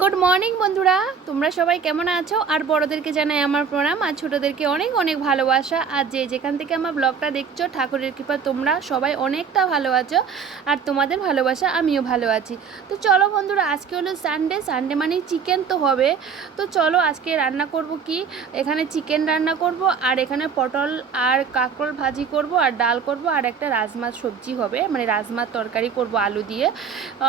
Good morning বন্ধুরা। তোমরা সবাই কেমন আছো? আর বড়োদেরকে জানাই আমার প্রণাম, আর ছোটোদেরকে অনেক অনেক ভালোবাসা। আর যে যেখান থেকে আমার ব্লগটা দেখছ, ঠাকুরের কৃপা তোমরা সবাই অনেকটা ভালো আছো, আর তোমাদের ভালোবাসা আমিও ভালো আছি। তো চলো বন্ধুরা, আজকে হলো সানডে সানডে মানে চিকেন তো হবে। তো চলো আজকে রান্না করব কি? এখানে চিকেন রান্না করব, আর এখানে পটল আর কাঁকরোল ভাজি করব, আর ডাল করব, আর একটা রাজমার সবজি হবে। মানে রাজমার তরকারি করব আলু দিয়ে।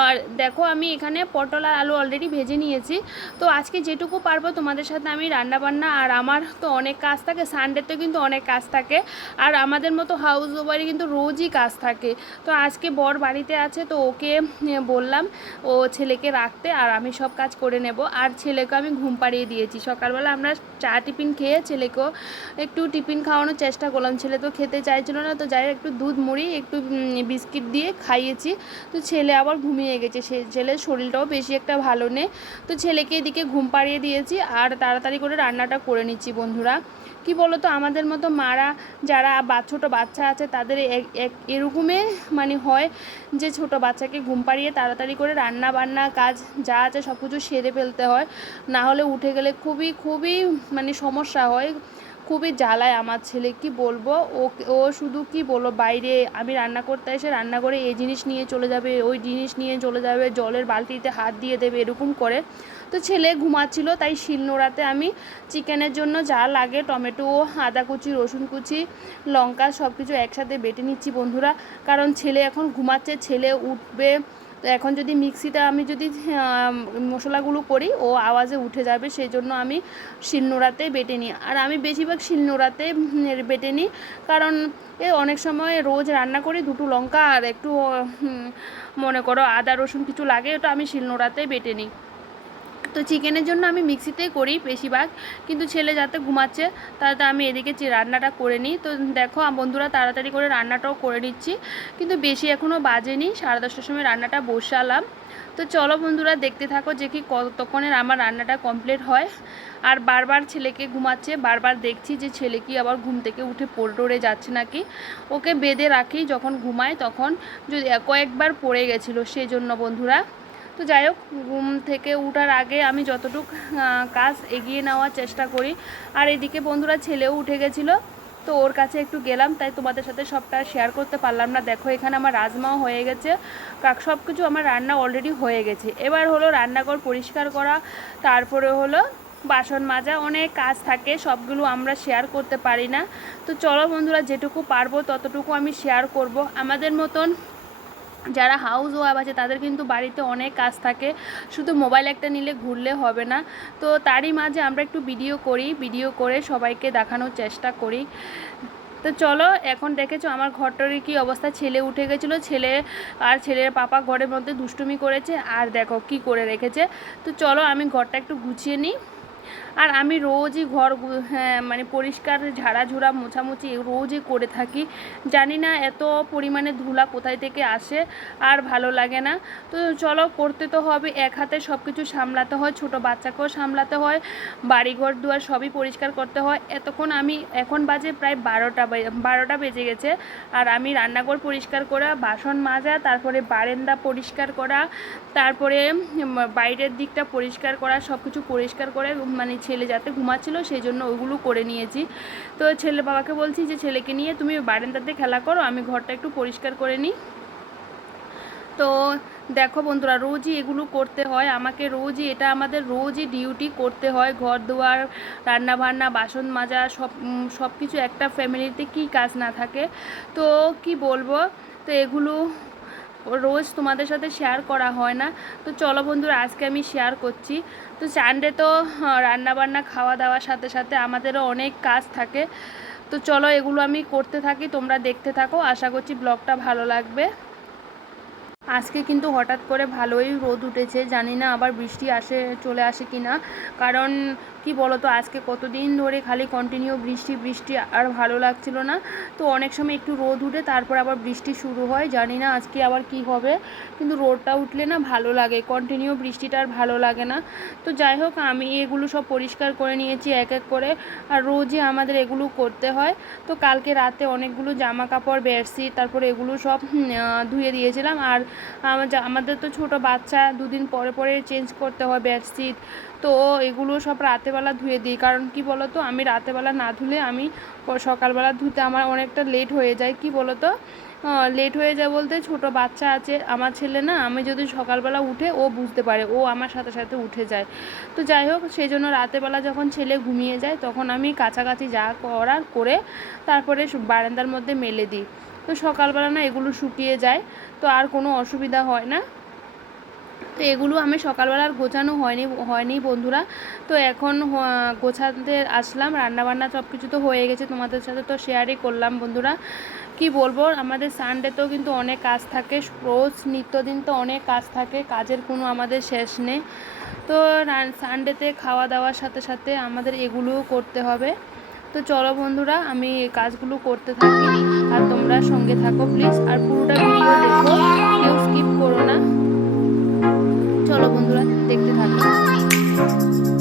আর দেখো আমি এখানে পটল আর আলু অলরেডি ভেজে নিয়েছি। তো আজকে যেটুকু পারব তোমাদের সাথে আমি রান্না বান্না আর আমার তো অনেক কাজ থাকে সানডেতে কিন্তু অনেক কাজ থাকে, আর আমাদের মতো হাউস ওভারে কিন্তু রোজই কাজ থাকে। তো আজকে বর বাড়িতে আছে, তো ওকে বললাম, ও ছেলেকে রাখতে, আর আমি সব কাজ করে নেব। আর ছেলেকে আমি ঘুম পাড়িয়ে দিয়েছি। সকালবেলা আমরা চা টিফিন খেয়ে ছেলেকেও একটু টিফিন খাওয়ানোর চেষ্টা করলাম। ছেলে তো খেতে চাইছিল না, তো যাই একটু দুধ, মুড়ি, একটু বিস্কিট দিয়ে খাইয়েছি। তো ছেলে আবার ঘুমিয়ে গেছে। সে, ছেলের শরীরটাও বেশি একটা ভালো নেই। তো ছেলেকে এদিকে ঘুম পাড়িয়ে দিয়েছি আর তাড়াতাড়ি করে রান্নাটা করে নিচ্ছি বন্ধুরা। কি বলো তো আমাদের মতো মারা যারা ছোটো বাচ্চা আছে, তাদের এরকমই মানে হয় যে ছোট বাচ্চাকে ঘুম পাড়িয়ে তাড়াতাড়ি করে রান্না বান্না, কাজ যা আছে সব কিছু সেরে ফেলতে হয়। না হলে উঠে গেলে খুবই খুবই মানে সমস্যা হয়। খুবই জ্বালায় আমার ছেলে, কি বলব? ও ও শুধু কি বলব, বাইরে আমি রান্না করতে এসে রান্না করে এই জিনিস নিয়ে চলে যাবে, ওই জিনিস নিয়ে চলে যাবে, জলের বালতিতে হাত দিয়ে দেবে, এরকম করে। তো ছেলে ঘুমাচ্ছিল, তাই শিলনোড়াতে আমি চিকেনের জন্য যা লাগে, টমেটো ও আদা কুচি, রসুন কুচি, লঙ্কা সব কিছু একসাথে বেটে নিচ্ছি বন্ধুরা। কারণ ছেলে এখন ঘুমাচ্ছে, ছেলে উঠবে তো এখন যদি মিক্সিটা আমি যদি মশলাগুলো করি, ও আওয়াজে উঠে যাবে সেই জন্য আমি শিলনোড়াতে বেটে নিই। আর আমি বেশিরভাগ শিলনোড়াতে বেটে নিই। কারণ এ অনেক সময় রোজ রান্না করি দুটো লঙ্কা আর একটু মনে করো আদা, রসুন কিছু লাগে, ওটা আমি শিলনোড়াতে বেটে নিই। তো চিকেনের জন্য আমি মিক্সিতেই করি বেশিরভাগ। কিন্তু ছেলে যাতে ঘুমাচ্ছে তাতে আমি এদিকে রান্নাটা করে নিই। তো দেখো বন্ধুরা তাড়াতাড়ি করে রান্নাটাও করে নিচ্ছি। কিন্তু বেশি এখনও বাজেনি, সাড়ে দশটার সময় রান্নাটা বসালাম। তো চলো বন্ধুরা, দেখতে থাকো যে কি কতক্ষণের আমার রান্নাটা কমপ্লিট হয়। আর বারবার ছেলেকে ঘুমাচ্ছে, বারবার দেখছি যে ছেলে কি আবার ঘুম থেকে উঠে পড়ে যাচ্ছে নাকি। ওকে বেঁধে রাখি, যখন ঘুমায় তখন যদি কয়েকবার পড়ে গেছিল সেই জন্য বন্ধুরা। তো যাই হোক, ঘুম থেকে উঠার আগে আমি যতটুক কাজ এগিয়ে নেওয়ার চেষ্টা করি। আর এদিকে বন্ধুরা ছেলেও উঠে গেছিল, তো ওর কাছে একটু গেলাম, তাই তোমাদের সাথে সবটা শেয়ার করতে পারলাম না। দেখো, এখানে আমার রাজমাও হয়ে গেছে, কাক সব কিছু আমার রান্না অলরেডি হয়ে গেছে। এবার হলো রান্নাঘর পরিষ্কার করা, তারপরে হলো বাসন মাজা, অনেক কাজ থাকে, সবগুলো আমরা শেয়ার করতে পারি না। তো চলো বন্ধুরা, যেটুকু পারব, ততটুকু আমি শেয়ার করব। আমাদের মতন যারা হাউস ওয়াইফ আছে, তাদের কিন্তু বাড়িতে অনেক কাজ থাকে। শুধু মোবাইল একটা নিলে ঘুরলে হবে না। তো তারই মাঝে আমরা একটু ভিডিও করি ভিডিও করে সবাইকে দেখানোর চেষ্টা করি। তো চলো, এখন দেখেছ আমার ঘরটার কি অবস্থা? ছেলে উঠে গেছিল, ছেলে আর ছেলের পাপা ঘরের মধ্যে দুষ্টুমি করেছে। আর দেখো কি করে রেখেছে। তো চলো আমি ঘরটা একটু গুছিয়ে নিই। আর আমি রোজই ঘর হ্যাঁ মানে পরিষ্কার ঝাড়াঝুড়া মোছামুছি রোজই করে থাকি। জানি না এত পরিমাণে ধুলা কোথায় থেকে আসে আর ভালো লাগে না। তো চলো করতে তো হবে, এক হাতে সব কিছু সামলাতে হয়, ছোট বাচ্চাকেও সামলাতে হয়, বাড়িঘর দুয়ার সবই পরিষ্কার করতে হয়। এতক্ষণ আমি, এখন বাজে প্রায় বারোটা বারোটা বেজে গেছে। আর আমি রান্নাঘর পরিষ্কার করা, বাসন মাজা, তারপরে বারেন্দা পরিষ্কার করা, তারপরে বাইরের দিকটা পরিষ্কার করা সব কিছু পরিষ্কার করে মানে ছেলে যাতে ঘুমাচ্ছিলো, সেই জন্য ওগুলো করে নিয়েছি। তো ছেলে বাবাকে বলছি যে, ছেলেকে নিয়ে তুমি বারান্দাতে খেলা করো, আমি ঘরটা একটু পরিষ্কার করে নিই। তো দেখো বন্ধুরা, রোজই এগুলো করতে হয়। আমাকে রোজই, এটা আমাদের রোজই ডিউটি করতে হয়। ঘর দুয়ার রান্না বান্না বাসন মাজা, সব সব কিছু একটা ফ্যামিলিতে কী কাজ না থাকে। তো কি বলব? তো এগুলো রোজ তোমাদের সাথে শেয়ার করা হয় না। তো চলো বন্ধুরা, আজকে আমি শেয়ার করছি। তো সানডে তো রান্না বান্না খাওয়া দাওয়ার সাথে সাথে আমাদেরও অনেক কাজ থাকে। তো চলো এগুলো আমি করতে থাকি, তোমরা দেখতে থাকো। আশা করছি ব্লগটা ভালো লাগবে। আজকে কিন্তু হঠাৎ করে ভালোই রোদ উঠেছে। জানি না আবার বৃষ্টি আসে, চলে আসে কি না কারণ কি বলো তো আজকে কতদিন ধরে খালি কন্টিনিউ বৃষ্টি বৃষ্টি আর ভালো লাগছিল না। তো অনেক সময় একটু রোদ উঠে তারপর আবার বৃষ্টি শুরু হয়, জানি না আজকে আবার কি হবে। কিন্তু রোদটা উঠলে না ভালো লাগে কন্টিনিউ বৃষ্টিটা আর ভালো লাগে না। তো যাই হোক, আমি এগুলো সব পরিষ্কার করে নিয়েছি এক এক করে, আর রোজই আমাদের এগুলো করতে হয়। তো কালকে রাতে অনেকগুলো জামা কাপড় বেডশিট তারপরে এগুলো সব ধুয়ে দিয়েছিলাম। আর আমাদের তো ছোট বাচ্চা, দুদিন পরে পরে চেঞ্জ করতে হয় বেডশিট তো এগুলো সব রাতেবেলা ধুয়ে দিই। কারণ কি বলো তো আমি রাতেবেলা না ধুলে আমি সকালবেলা ধুতে আমার অনেকটা লেট হয়ে যায়। কি বলো তো লেট হয়ে যায় বলতে ছোট বাচ্চা আছে, আমার ছেলে না, আমি যদি সকালবেলা উঠে ও বুঝতে পারে, ও আমার সাথে সাথে উঠে যায়। তো যাই হোক, সেই জন্য রাতেবেলা যখন ছেলে ঘুমিয়ে যায়, তখন আমি কাছাকাছি যা করার করে তারপরে বারান্দার মধ্যে মেলে দিই। তো সকালবেলা না এগুলো শুকিয়ে যায়, তো আর কোনো অসুবিধা হয় না। তো এগুলো আমি সকালবেলা আর গোছানো হয়নি হয়নি বন্ধুরা। তো এখন গোছাতে আসলাম, রান্নাবান্না সব কিছু তো হয়ে গেছে, তোমাদের সাথে তো শেয়ারই করলাম বন্ধুরা। কি বলব, আমাদের সানডেতেও কিন্তু অনেক কাজ থাকে, রোজ নিত্যদিন তো অনেক কাজ থাকে, কাজের কোনো আমাদের শেষ নেই। তো সানডেতে খাওয়া দাওয়ার সাথে সাথে আমাদের এগুলোও করতে হবে। তো চলো বন্ধুরা, আমি এই কাজগুলো করতে থাকি, আর তোমরা সঙ্গে থাকো প্লিজ আর পুরোটা ভিডিও দেখো, কেউ স্কিপ করো না। চলো বন্ধুরা দেখতে থাকো।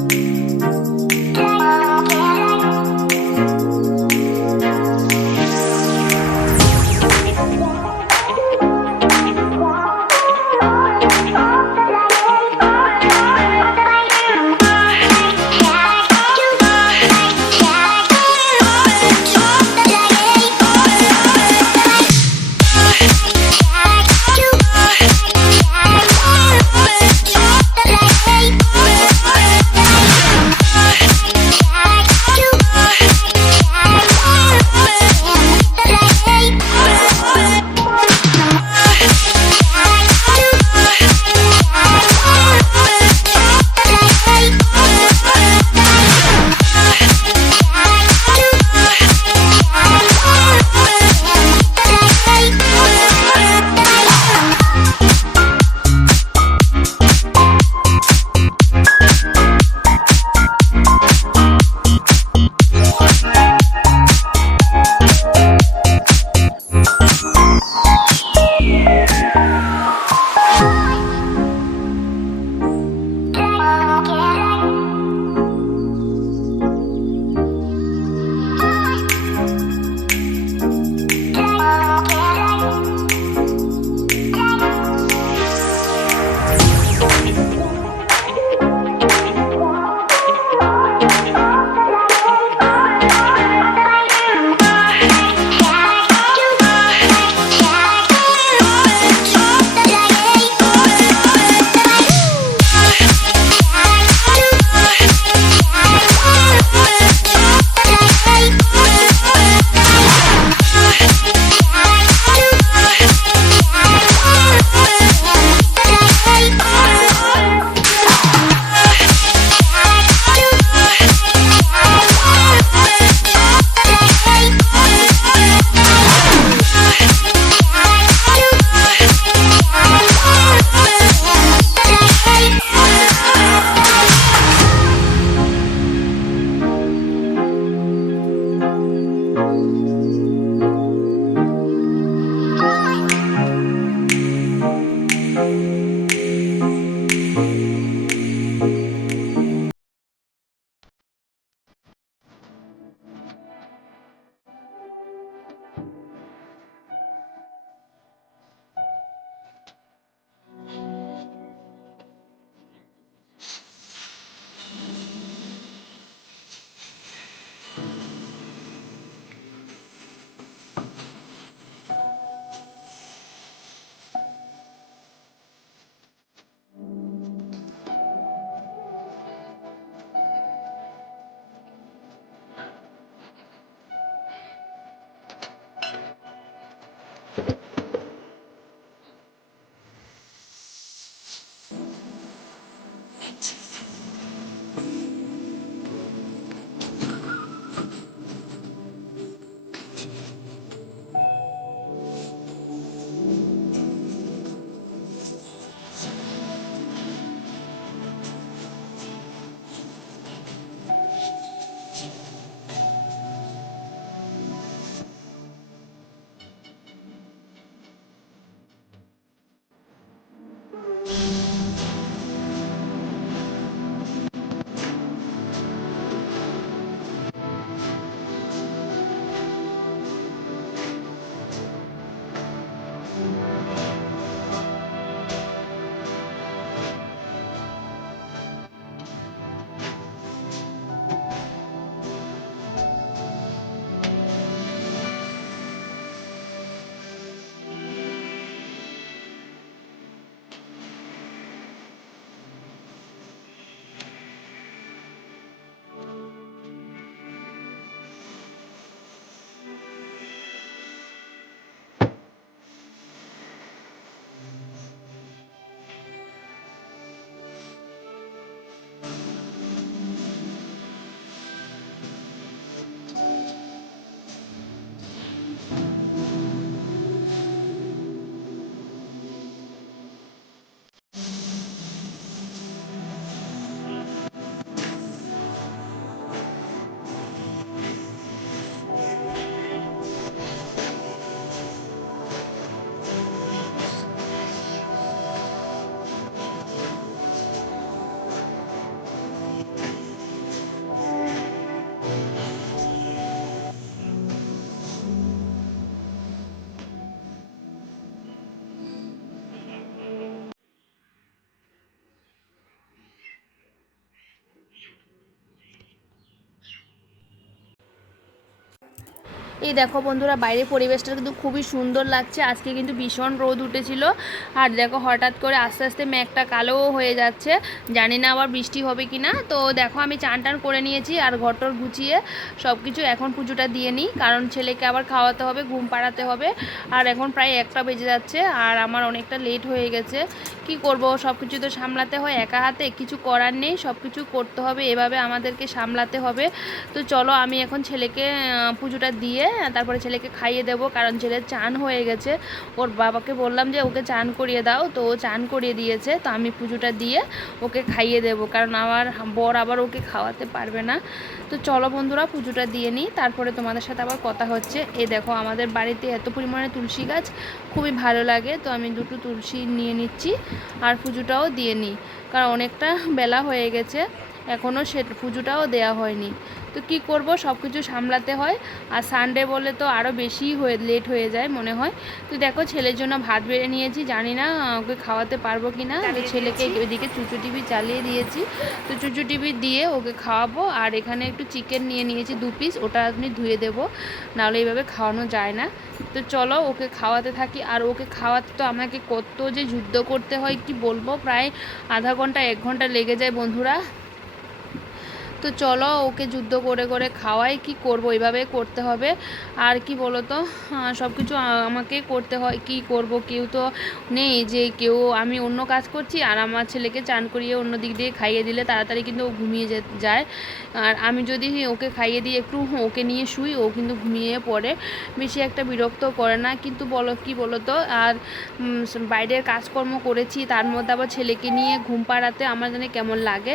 এই দেখো বন্ধুরা বাইরে পরিবেশটা কিন্তু খুবই সুন্দর লাগছে। আজকে কিন্তু ভীষণ রোদ উঠেছিল। আর দেখো, হঠাৎ করে আস্তে আস্তে মেঘটা কালোও হয়ে যাচ্ছে। জানি না আবার বৃষ্টি হবে কি না তো দেখো, আমি চান টান করে নিয়েছি আর ঘরটর গুছিয়ে সব কিছু এখন পুজোটা দিয়ে নিই। কারণ ছেলেকে আবার খাওয়াতে হবে, ঘুম পাড়াতে হবে। আর এখন প্রায় একটা বেজে যাচ্ছে আর আমার অনেকটা লেট হয়ে গেছে। কি করব? সব কিছু তো সামলাতে হয় একা হাতে। কিছু করার নেই সব কিছু করতে হবে। এভাবে আমাদেরকে সামলাতে হবে। তো চলো, আমি এখন ছেলেকে পুজোটা দিয়ে তারপরে ছেলেকে খাইয়ে দেবো, কারণ ছেলের চান হয়ে গেছে। ওর বাবাকে বললাম যে, ওকে চান করিয়ে দাও। তো ও চান করিয়ে দিয়েছে, তো আমি পুজোটা দিয়ে ওকে খাইয়ে দেবো, কারণ আমার বর আবার ওকে খাওয়াতে পারবে না। তো চলো বন্ধুরা, পুজোটা দিয়ে নিই। তারপরে তোমাদের সাথে আবার কথা হচ্ছে। এ দেখো, আমাদের বাড়িতে এত পরিমাণে তুলসী গাছ, খুবই ভালো লাগে। তো আমি দুটো তুলসী নিয়ে নিচ্ছি আর পুজোটাও দিয়ে নিই। কারণ অনেকটা বেলা হয়ে গেছে এখনও সে পুজোটাও দেওয়া হয়নি। তো কি করব? সব কিছু সামলাতে হয়। আর সানডে বলে তো আরও বেশি হয়ে লেট হয়ে যায় মনে হয়। তো দেখো ছেলের জন্য ভাত বেড়ে নিয়েছি। জানি না ওকে খাওয়াতে পারব কি না ছেলেকে ওইদিকে চুচু টিভি চালিয়ে দিয়েছি। তো চুচু টিভি দিয়ে ওকে খাওয়াবো। আর এখানে একটু চিকেন নিয়ে নিয়েছি দু পিস ওটা আপনি ধুয়ে দেবো। নাহলে এইভাবে খাওয়ানো যায় না। তো চলো ওকে খাওয়াতে থাকি। আর ওকে খাওয়াতে তো আমাকে কত যে যুদ্ধ করতে হয় কি বলব? প্রায় আধা ঘণ্টা এক ঘণ্টা লেগে যায় বন্ধুরা। তো চলো ওকে যুদ্ধ করে করে খাওয়াই, কি করব? এইভাবে করতে হবে। আর কি বলো তো সব কিছু আমাকে করতে হয়, কি করব? কেউ তো নেই যে কেউ, আমি অন্য কাজ করছি আর আমার ছেলেকে চান করিয়ে অন্য দিক দিয়ে খাইয়ে দিলে তাড়াতাড়ি কিন্তু ও ঘুমিয়ে যায়। আর আমি যদি ওকে খাইয়ে দিই একটু, ওকে নিয়ে শুই, ও কিন্তু ঘুমিয়ে পড়ে। বেশি একটা বিরক্ত করে না, কিন্তু বলো, কি বলো তো আর বাইরের কাজকর্ম করেছি, তার মধ্যে আবার ছেলেকে নিয়ে ঘুম পাড়াতে আমার জানি কেমন লাগে।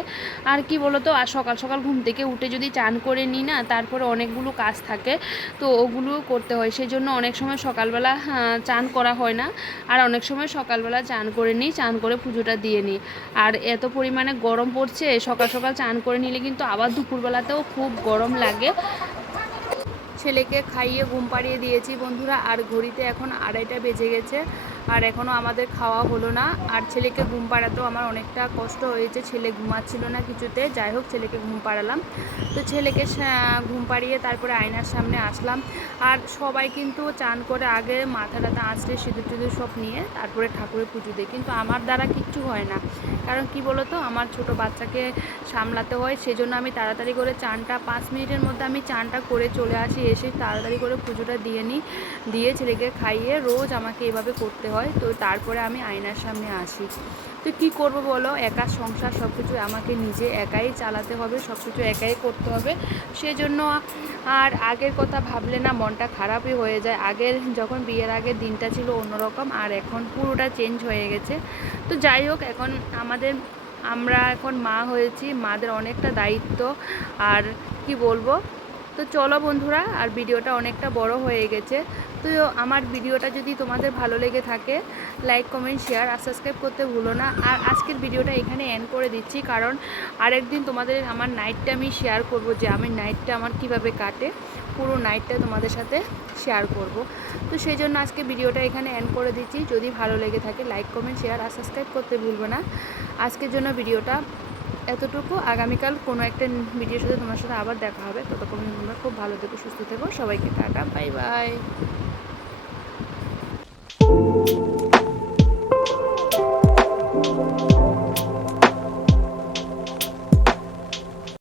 আর কি বলো তো আর সকাল সকাল ঘুম থেকে উঠে যদি চান করে নিই না, তারপরে অনেকগুলো কাজ থাকে। তো ওগুলোও করতে হয়। সেই জন্য অনেক সময় সকালবেলা চান করা হয় না। আর অনেক সময় সকালবেলা চান করে নিই, চান করে পুজোটা দিয়ে নিই। আর এত পরিমাণে গরম পড়ছে, সকাল সকাল চান করে নিলে কিন্তু আবার দুপুরবেলাতেও খুব গরম লাগে। ছেলেকে খাইয়ে ঘুম পাড়িয়ে দিয়েছি বন্ধুরা। আর ঘড়িতে এখন আড়াইটা বেজে গেছে। আর এখনও আমাদের খাওয়া হলো না। আর ছেলেকে ঘুম পাড়াতেও আমার অনেকটা কষ্ট হয়েছে, ছেলে ঘুমাচ্ছিল না কিছুতে। যাই হোক, ছেলেকে ঘুম পাড়ালাম। তো ছেলেকে ঘুম পাড়িয়ে তারপরে আয়নার সামনে আসলাম। আর সবাই কিন্তু চান করে আগে মাথা টাথা আঁচড়ে, সিঁদুর টিঁদুর সব নিয়ে তারপরে ঠাকুরের পুজো দেয়। কিন্তু আমার দ্বারা কিচ্ছু হয় না। কারণ কি বলো তো আমার ছোট বাচ্চাকে সামলাতে হয়। সেজন্য আমি তাড়াতাড়ি করে চানটা, পাঁচ মিনিটের মধ্যে আমি চানটা করে চলে আসি। এসে তাড়াতাড়ি করে পুজোটা দিয়ে নিই। দিয়ে ছেলেকে খাইয়ে রোজ আমাকে এভাবে করতে হয়, তো তারপরে আমি আয়নার সামনে আসি। তো কী করব বলো? একা সংসার সব কিছু আমাকে নিজে একাই চালাতে হবে সব কিছু একাই করতে হবে। সেজন্য আর আগের কথা ভাবলে না মনটা খারাপই হয়ে যায়। আগের যখন বিয়ের আগের দিনটা ছিল অন্যরকম, আর এখন পুরোটা চেঞ্জ হয়ে গেছে। তো যাই হোক, এখন আমাদের, আমরা এখন মা হয়েছি, মাদের অনেকটা দায়িত্ব। আর কি বলব? তো চলো বন্ধুরা, আর ভিডিওটা অনেকটা বড় হয়ে গেছে। তো আমার ভিডিওটা যদি তোমাদের ভালো লেগে থাকে লাইক কমেন্ট শেয়ার আর সাবস্ক্রাইব করতে ভুলো না। আর আজকের ভিডিওটা এখানে এন্ড করে দিচ্ছি, কারণ আরেকদিন তোমাদের আমার নাইটটা আমি শেয়ার করব যে আমি নাইটটা আমার কীভাবে কাটে, পুরো নাইটটা তোমাদের সাথে শেয়ার করব। তো সেই জন্য আজকে ভিডিওটা এখানে এন্ড করে দিচ্ছি। যদি ভালো লেগে থাকে লাইক কমেন্ট শেয়ার আর সাবস্ক্রাইব করতে ভুলবে না। আজকের জন্য ভিডিওটা এতটুকু। আগামীকাল কোনো একটা ভিডিওর সাথে তোমার সাথে আবার দেখা হবে। ততক্ষণ তোমরা খুব ভালো থেকো, সুস্থ থেকো। সবাইকে টাটা, বাই বাই।